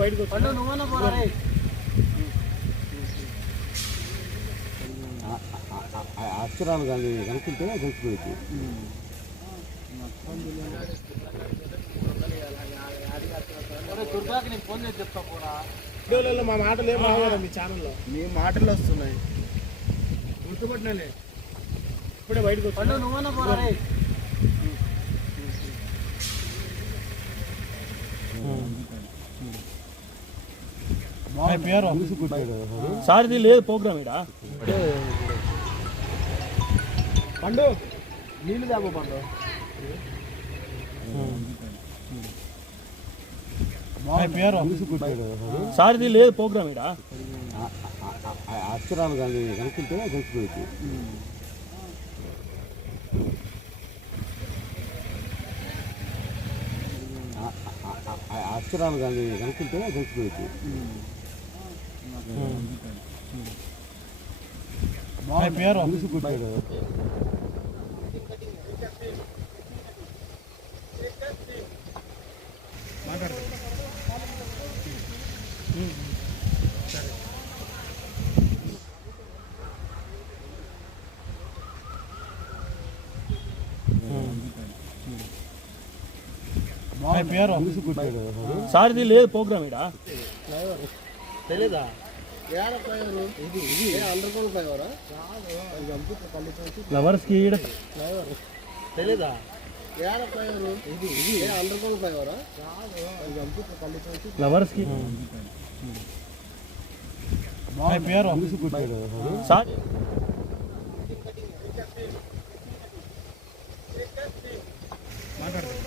బయటకు అక్షరాలు కానీ కనుక్కుంటే కలిసిపోయింది. దుర్గాకి నేను ఫోన్ చేసి చెప్తా కూడా. వీడియోలలో మా మాటలు ఏం రావు కదా మీ ఛానల్లో. మీ మాటలు వస్తున్నాయి, గుర్తుపట్టినలే. ఇప్పుడే బయటకు నువ్వన్నా పోరా. సారిది లేదు ప్రోగ్రామ్ ఇడా. పండు నీళ్ళు దాబో పండు. సారిది లేదు ప్రోగ్రామ్ ఇడా. అక్షరాలు కానీ కనుక్కుంటే కలిసిపోయింది. అక్షరాలు కానీ కనుక్కుంటే కలిసిపోయింది. సారిది లేదు ప్రోగ్రామ్ ఇడా. తెలీదా? ఫ్లవర్స్ కి తెలీదా? ఫ్లవర్స్ కి మాట్లాడతారు.